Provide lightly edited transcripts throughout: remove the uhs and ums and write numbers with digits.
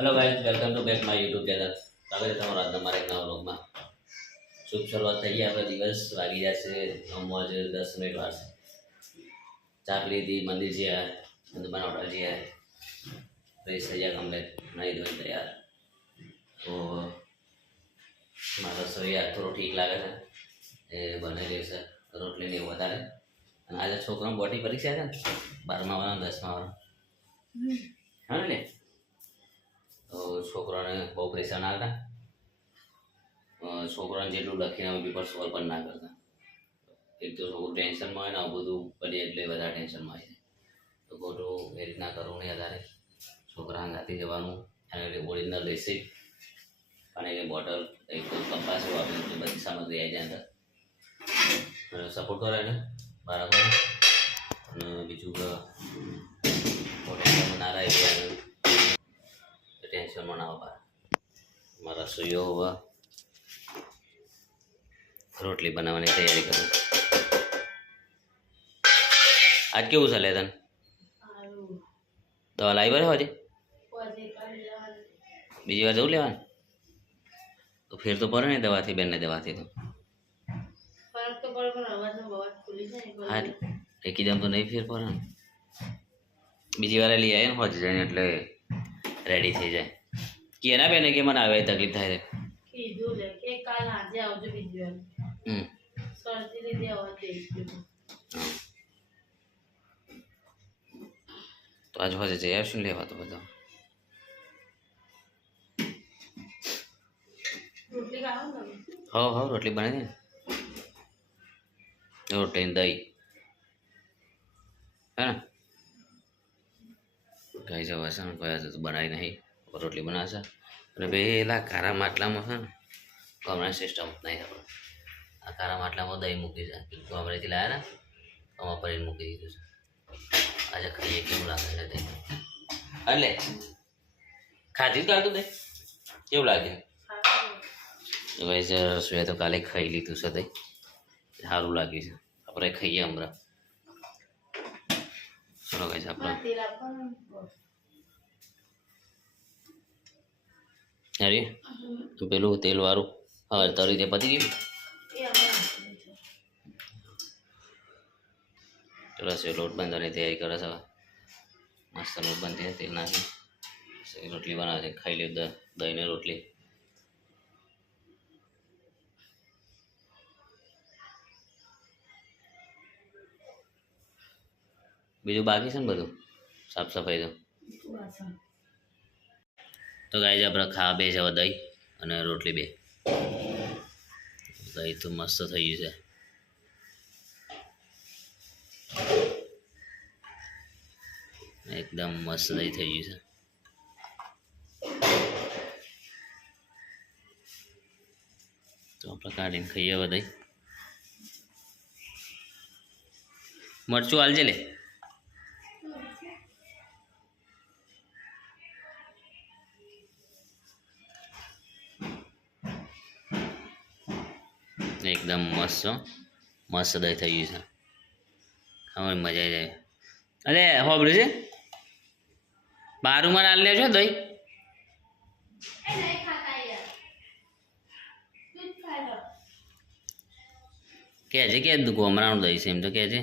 Hello guys, welcome to back my YouTube channel. स्वागत है તમારું આજના મારા એક નવા વ્લોગમાં। શુભ શરૂઆત થઈ ગઈ। આપણે દિવસ વાગી જશે 9 વાગે 10 મિનિટ વાર છે। ચા પી લીધી, મંદિર જ્યાં હનુમાન હોટલ જ્યાં ફ્રેશ થઈ ગયા, કમ્પ્લીટ નહીં ધોઈ તૈયાર। તો મારો શરીર આજ થોડું ઠીક લાગે છે, એ બની રહ્યું છે રોટલી ને એવું વધારે। અને આજે છોકરાનો બોર્ડની પરીક્ષા છે ને, 12મા વાળા 10મા વાળા, હા ને, તો છોકરાને બહુ પ્રેશર ના કરતા, છોકરાને જેટલું લખીને આવે પેપર સોલ્વ પણ ના કરતા। એક તો છોકરું ટેન્શનમાં હોય ને, આવું બધું કરીએ એટલે વધારે ટેન્શનમાં આવી જાય। તો ખોટું એ રીતના કરવું નહીં વધારે। છોકરા ગાતી જવાનું, એના એટલે ઓરિજિનલ રેસીપ, પાણીની બોટલ, એક તો કંપાસ એવું આપણે બધી સામગ્રી આવી જાય અંદર, સપોર્ટ કરે ને બાળકોને। અને બીજું કે ટેન્શનમાં ના રહે, ટેન્શનમાં ના આવે। મારા રસોઈઓ હોવા રોટલી બનાવવાની તૈયારી કરું। આજ કેવું ચાલે તને? દવા લાવી બરાબર હજી? બીજી વાર જવું લેવાનું? તો ફેર તો પડે ને દવાથી, બેનને દવાથી તો હા, એકદમ તો નહીં ફેર પડે ને। બીજી વાર લઈ આવે ને હોજ જાય એટલે રેડી થઈ જાય। કે ના બેને કે મને આવે તકલીફ થાય છે, તો આજ હોજે જઈ આવશું લેવા। તો બધા હા રોટલી બનાવી દે, રોટલી દહીં હે ને, કઈ છે વાસણ કયા તો બનાવી નહીં, રોટલી બનાવશે। અને પેલા કારા માટલામાં છે ને કમરા સિસ્ટમ નહીં, આપણે આ કારા માટલામાં દહીં મૂકી છે, બિલકુલ અમરેથી લાવ્યા ને આમાં પરીને મૂકી દીધું છે। આજે ખાઈએ કેવું લાગે છે દહીં, એટલે ખાધી જ કાઢતું દહીં કેવું લાગે? તો ભાઈ રસોઈ તો કાલે ખાઈ લીધું છે દહીં, સારું લાગ્યું છે। આપણે ખાઈએ હમણાં, ચલો ગાઈસ આપણે અરે પેલું તેલ વાળું હવે તરી તે પતી ગયું। રસોઈ લોટ બાંધવાની તૈયારી કરે છે, મસ્ત લોટ બાંધી તેલ નાખી રોટલી બનાવે છે। ખાઈ લ્યો દહીં ને રોટલી। બીજું બાકી છે ને બધું સાફ સફાઈ તો ગાઈસ આપણે ખાવા બે છે દહીં અને રોટલી બે। દહીં તો મસ્ત થઈ ગયું છે, એકદમ મસ્ત દહીં થઈ ગયું છે। તો આપણે કાઢીને ખાઈએ હવે દહીં। મરચું હાલજે લે, એકદમ મસ્ત મસ્ત દહીં થઈ ગયું છે, ખાવાની મજા આવી જાય। અરે હોબળ્યું છે બારું માં હાલ લેજો દહીં, કે છે કે ગોમરાનું દહીં છે એમ તો કે છે।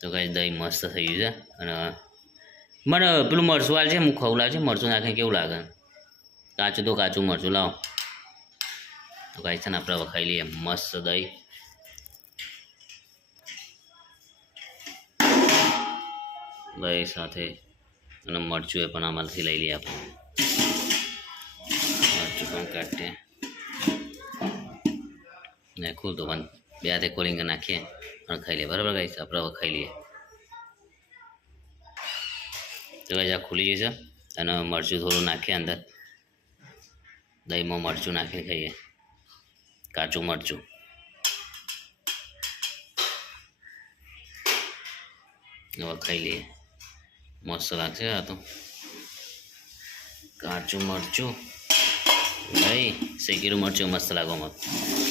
તો કઈ દહીં મસ્ત થઈ ગયું છે। અને મને પેલું મરચું હાલ છે, હું ખવડાવ છે મરચું નાખીને કેવું લાગે? કાચું તો કાચું મરચું લાવો। તો કઈ છે ને આપણે વખાઈ લઈએ મસ્ત દહીં, દહીં સાથે અને મરચું એ પણ આમાંથી લઈ લઈએ આપણે, મરચું પણ કાઢીએ ને ખુલતો પણ બે હાથે ખોલીને નાખીએ અને ખાઈ લઈએ, બરાબર ગાઈસ? આપણે હવે ખાઈ લઈએ। તો ગાઈસ આ ખુલી જશે અને મરચું થોડું નાખીએ અંદર, દહીંમાં મરચું નાખીને ખાઈએ, કાચું મરચું। હવે ખાઈ લઈએ, મસ્ત લાગશે આ તો, કાચું મરચું દહીં શેકેલું મરચું મસ્ત લાગવા.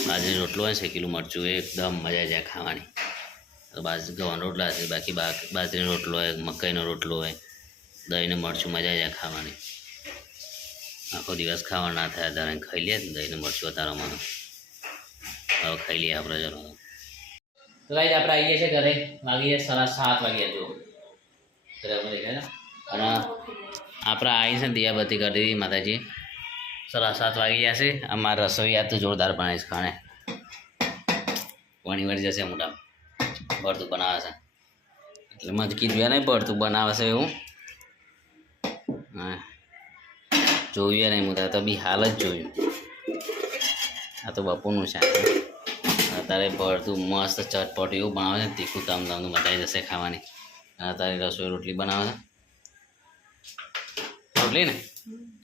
બાજરી રોટલો હોય શેકેલું મરચું એ એકદમ મજા જાય ખાવાની. ગવાનો રોટલા છે, બાકી બાજરીનો રોટલો હોય, મકાઈનો રોટલો હોય, દહીંને મરચું મજા જાય ખાવાની. આખો દિવસ ખાવા ના થાય ત્યારે ખાઈ લઈએ ને દહીંને મરચું અતારામાં. હવે ખાઈ લઈએ આપણે. ચલો તો ગાઈસ આપણે આવી ગયા છે ઘરે. વાગી 7:30 વાગ્યા જો ઘરે અમે દેખાય ને. અને આપણે આવી છે દિયાબત્તી કરી દીધી માતાજી. 7:30 વાગી ગયા છે. અમારા રસોઈ યાદ તો જોરદાર બનાવે છે ખાણે. પાણી વળી જશે મોટા ભરતું બનાવે છે એટલે મત કીધું નહીં ભરતું બનાવે છે એવું. હા જોઈએ નહીં મોટા તો બી હાલ જ જોયું. આ તો બપોરનું શાક અત્યારે ભરતું મસ્ત ચટપટ એવું બનાવે છે. તીખું તમનું મજા આવી જશે ખાવાની. અને અત્યારે રસોઈ રોટલી બનાવે છે. રોટલી ને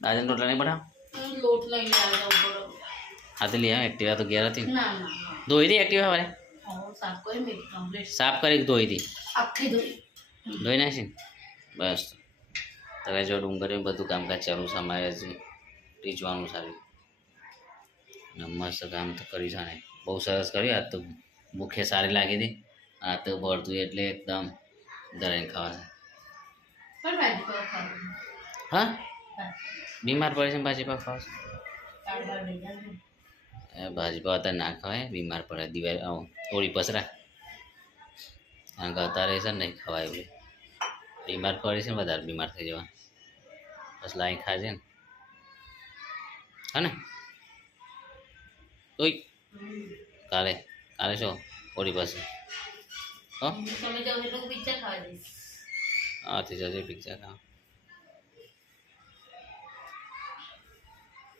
આજે રોટલા નહીં બનાવ લોટ લઈને આવ્યા ઉપર. હા તો લઈ આવે. એક્ટિવા તો ઘેર હતી ધોઈ હતી એક્ટિવા વાળે સાફ કરી મેં કમ્પ્લીટ સાફ કરી ધોઈ હતી આખી ધોઈ નાખી ને બસ. તો જો ડુંગળી બધું કામકાજ ચાલુ છે અમારે રીચવાનું સારું મસ્ત કામ તો કરી છે ને બહુ સરસ કર્યું. આજ તો ભૂખે સારી લાગી હતી. આ તો ભરતું એટલે એકદમ ધરાઈને ખાવા છે. હા બીમાર પડે છે ભાજી પાક ખાવા ભાજી પાવ અત્યારે ના ખવાય બીમાર પડે. દિવાળી થોડી પસરા કારણ કે અત્યારે છે ને નહીં ખવાય એવું બીમાર પડે છે ને વધારે બીમાર થઈ જવા. બસ લાઈ ખાજે ને હા ને ઓય કાલે કાલે શું થોડી પાસે હાથી જજે પિક્ચર ખાવા.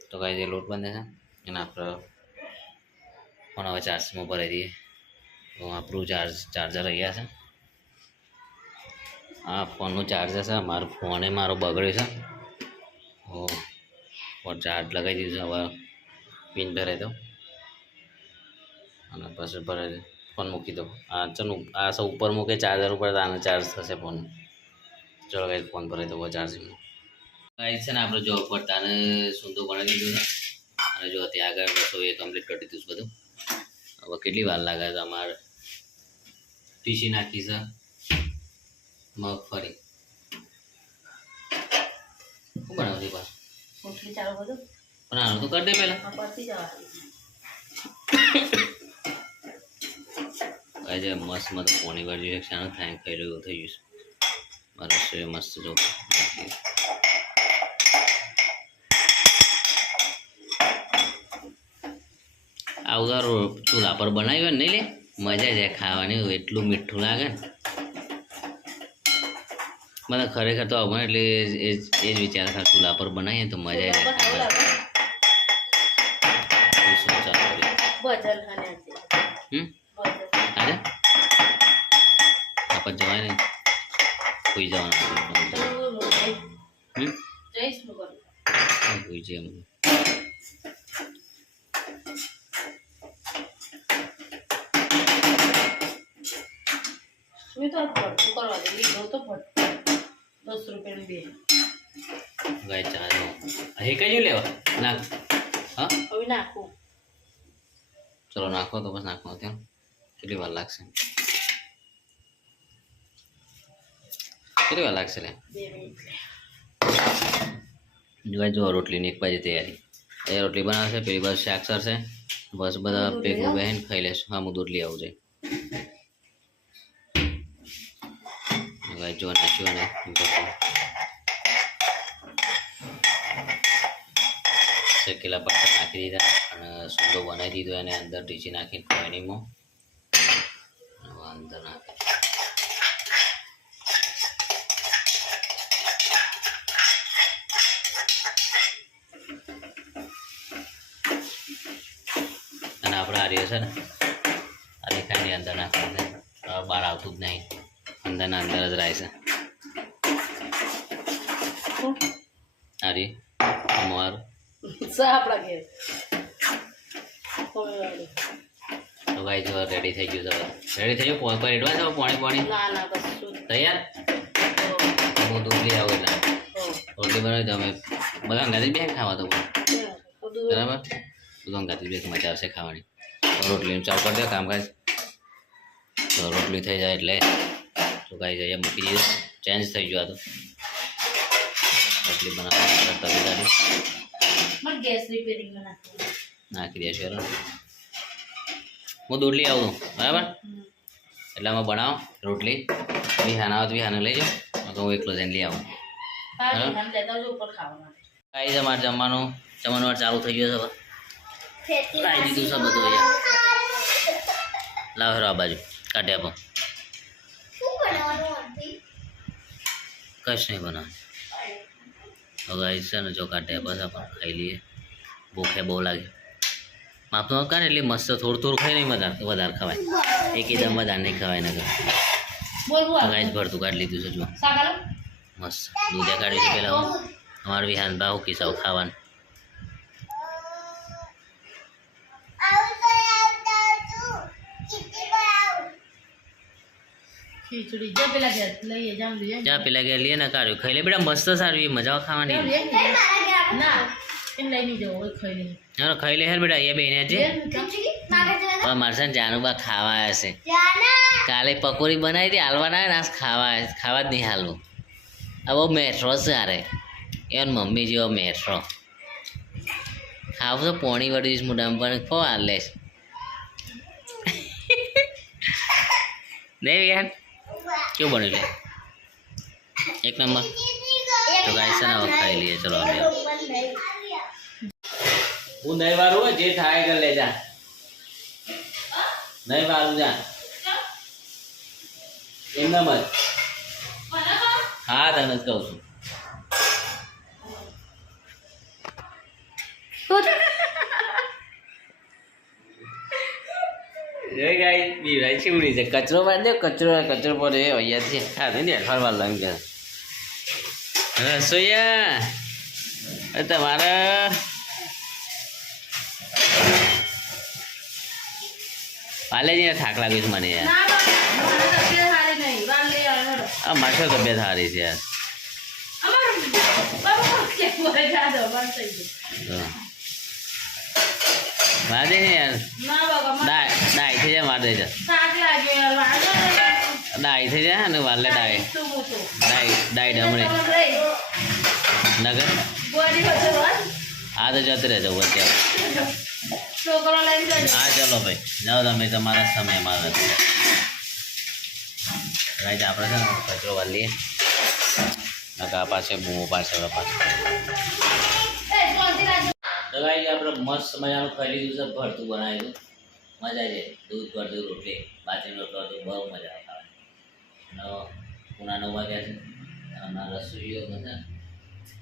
તો કાંઈ જે લોટ બંધ છે એને આપણે ફોન હવે ચાર્જમાં ભરાઈ દઈએ. તો આપણું ચાર્જર રહ્યા છે. હા ફોનનું ચાર્જર છે. મારો ફોને મારો બગડ્યો છે. ચાર્જ લગાવી દીધું. હવે પિન ભરાઈ દઉં અને પછી ભરાઈ ફોન મૂકી દઉં. આ ચલો આ સૌ ઉપર મૂકે ચાર્જર ઉપર આને ચાર્જ થશે ફોન. ચલો કાંઈ ફોન ભરાઈ દઉં ચાર્જિંગમાં. કાંઈ છે ને આપણે જોબ પડતા અને સૂંદો બનાવી દીધું છે. અને જો ત્યાં આગળ રસોઈ કમ્પ્લીટ કરી દીધું છે બધું. હવે કેટલી વાર લાગે છે અમારે ટીસી નાખી છે મગફળી શું બનાવતી પાછું પણ આનું તો કરી દે પહેલાં. આજે મસ્ત મસ્ત પોણી વાર જોઈએ શાનું થાય ખાઈ રહ્યું થઈ ગયું છે. મારે રસોઈ મસ્ત જો આ ઉધારો ચૂલા પર બનાવ્યો ને નહીં લે મજા જાય ખાવાની. એટલું મીઠું લાગે ને મને ખરેખર તો હવે એટલે એ જ વિચાર થાય ચૂલા પર બનાવીએ તો મજા જાય ખાવાની. અરે આપણે જવાય નહીં કોઈ જવાનું કોઈ છે એમ. ગાય ચાલો હે કઈ લેવા નાખ. હા હવે નાખું. ચલો નાખો તો બસ નાખો. ત્યાં કેટલી વાર લાગશે? કેટલી વાર લાગશે લે? જોવા જો રોટલીની એક બાજુ તૈયારી. એ રોટલી બનાવશે પેલી બાજુ શાક સરશે. બસ બધા ભેગું બહેન ખાઈ લેશું. હા હું દૂધ લઈ આવું છે જો નાખ્યું ને શેકેલા પત્તા નાખી દીધા અને સૂંદો બનાવી દીધો. એને અંદર ટીચી નાખી કોઈનીમાં અંદર નાખી અને આપણે આ રહ્યો છે ને આ દેખાયની અંદર નાખી દે. બહાર આવતું જ નહીં અંદરના અંદર જ રહે છે. આ રી અમારું તો ભાઈ જો રેડી થઈ ગયું છે. રેડી થઈ ગયું પર એડવાન્સ આવો પાણી તૈયાર. હું દૂધ લઈ આવું એટલે રોટલી બનાવી દો. અમે બધા અંગાથી બે ખાવા તો બરાબર દૂધ અંગાથી બે મજા આવશે ખાવાની. રોટલીનું ચાલુ કરી દે કામકાજ. તો રોટલી થઈ જાય એટલે તો કાંઈ જઈએ મૂકી દઈએ. ચેન્જ થઈ ગયો આ તો રોટલી બનાવવા તવી ગાડી મને ગેસ રિપેરિંગ માં નાખવાનું. નાખી દે છે. હું દૂધ લઈ આવું છું બરાબર. એટલે અમે બનાવો રોટલી વિહાન આવે તો વિહાને લઈ જાઓ તો હું એકલો જઈને લઈ આવું. હા વિહાન લેતા આવજો ઉપર ખાવા માટે. કાંઈ જ અમારે જમવાનું ચાલુ થઈ ગયો છે હવે. લાવી દીધું છે બધું અહીંયા. લાવ હેરો આ બાજુ કાઢે આપો. કશ નહીં બનાવે હવે છે ને જો કાઢે બસ આપણે ખાઈ લઈએ. ભૂખે બહુ લાગે માપનું કાઢે એટલે મસ્ત થોડું થોડું ખાઈ નહીં વધારે ખવાય. એકદમ વધારે નહીં ખવાય ને બોલ બોલ ગાય ભરતું કાઢી લીધું છે જો સાગર મસ્ત. દૂધે કાઢ્યું છે પહેલાં અમારું વિહાન બાહુ કિસ્સાઓ ખાવાનું. ખીચડી જે પેલા ગેસ લઈએ જામ લઈએ જા પેલા ગયા લઈએ ને કાઢ્યું ખાઈ લે બેટા મસ્ત સારું એ મજા આવે ખાવાની. ના એમ લઈ નહીં જવું ખાઈ લઈએ. ચાલો ખાઈ લે હેર બેટા એ બેને આજે હવે મારે છે ને જાનુબા ખાવા આવ્યા છે. કાલે પકોડી બનાવી હતી હાલવાના આવે ને આજ ખાવા જ નહીં હાલવું. હવે મેટ્રો છે યારે એમ મમ્મી જેવો મેટ્રો ખાવું તો પોણી વળી મોઢામાં પણ ખો હાલ લે નહીં યાર કેવું બન્યું છે એક નંબર. તો ગાય છે ને હવે ખાઈ લઈએ ચલો અમે. હું નહીં વાળું જે થાય કર લે જા. નહીં વાળું જા એમનામ જ. હા તને જ કહું છું. બીવરાય ચીવડી છે કચરો મારી દે કચરો પર એ અહીંયાથી ખાધું ને ફરવા લાગે છે. રસોઈયા તમારે પાલેજીને થાક લાગ્યું છે મને યાર. આ માથે તબિયત સારી છે યાર. મારે ને યાર ડાય થઈ જાય મારે છે ડાય થઈ જાય ને વાલે ડાય હમણે નગર હા તો જતું રહેજો અત્યારે. હા ચલો ભાઈ જાઓ તમે તમારા સમય મારા રાઈટ આપણે છે ને કચરો વાલીએ નકા પાસે બૂમો પાછળ તો ગાઈ આપણે મસ્ત મજાનું ખાઈ લીધું છે. ભરતું બનાવી દઉં મજા આવી જાય. દૂધ ભરતું રોટલી બાજરીનો રોટલો તો બહુ મજા આવે ખાવાની. પૂના 9 વાગ્યા છે હમણાં રસોઈઓ બધા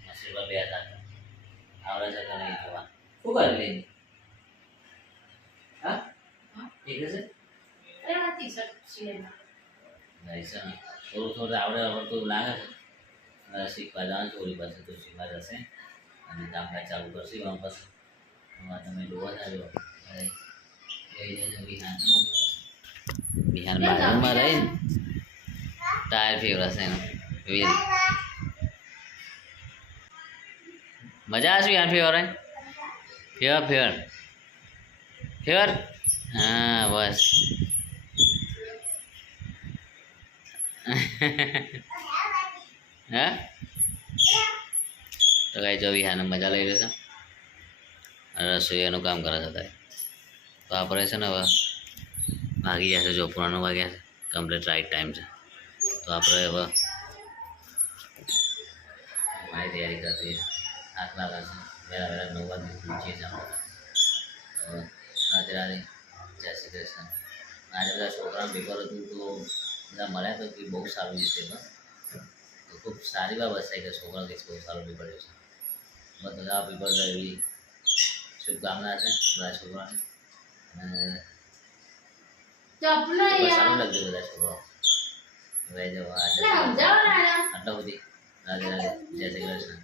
મશીનમાં બે હતા આવડે છે કે નહીં જોવા. શું કરી લઈને હા એક છે થોડું થોડું આવડતું લાગે છે. શીખવા જવાનું છોરી પાસે તો શીખવા જશે અને કામકાજ ચાલુ કરશે વાપસ. તમે જોવા જાજો બિહાર બાજુમાં રહી ટાયર ફેવરસ એનો વીર મજા આવશે યાર. ફેવર હા બસ હા તો કઈ જો વિહાને મજા લઈ રહેશે. રસોઈયાનું કામ કરે છે તારે તો આપણે છે ને હવે ભાગી જશે. જો પૂરા 9 વાગ્યા છે કમ્પ્લીટ રાઈટ ટાઈમ છે. તો આપણે હવે મારી તૈયારી કરતી થાક લાગે છે. વહેલા 9 વાગે પહોંચીએ છીએ આપણે. રાધે રાધે જય શ્રી કૃષ્ણ. આજે બધા છોકરાનું પેપર હતું તો બધા મળ્યા તો બહુ સારું છે પેપર. તો ખૂબ સારી બાબત છે કે છોકરા કંઈક બહુ સારું પેપર છે. બધા પેપર એવી શુભકામના છે બધા છોકરાને. અને સારું લાગ્યું બધા છોકરાઓ આટલા સુધી. રાધે રાધે જય શ્રી કૃષ્ણ.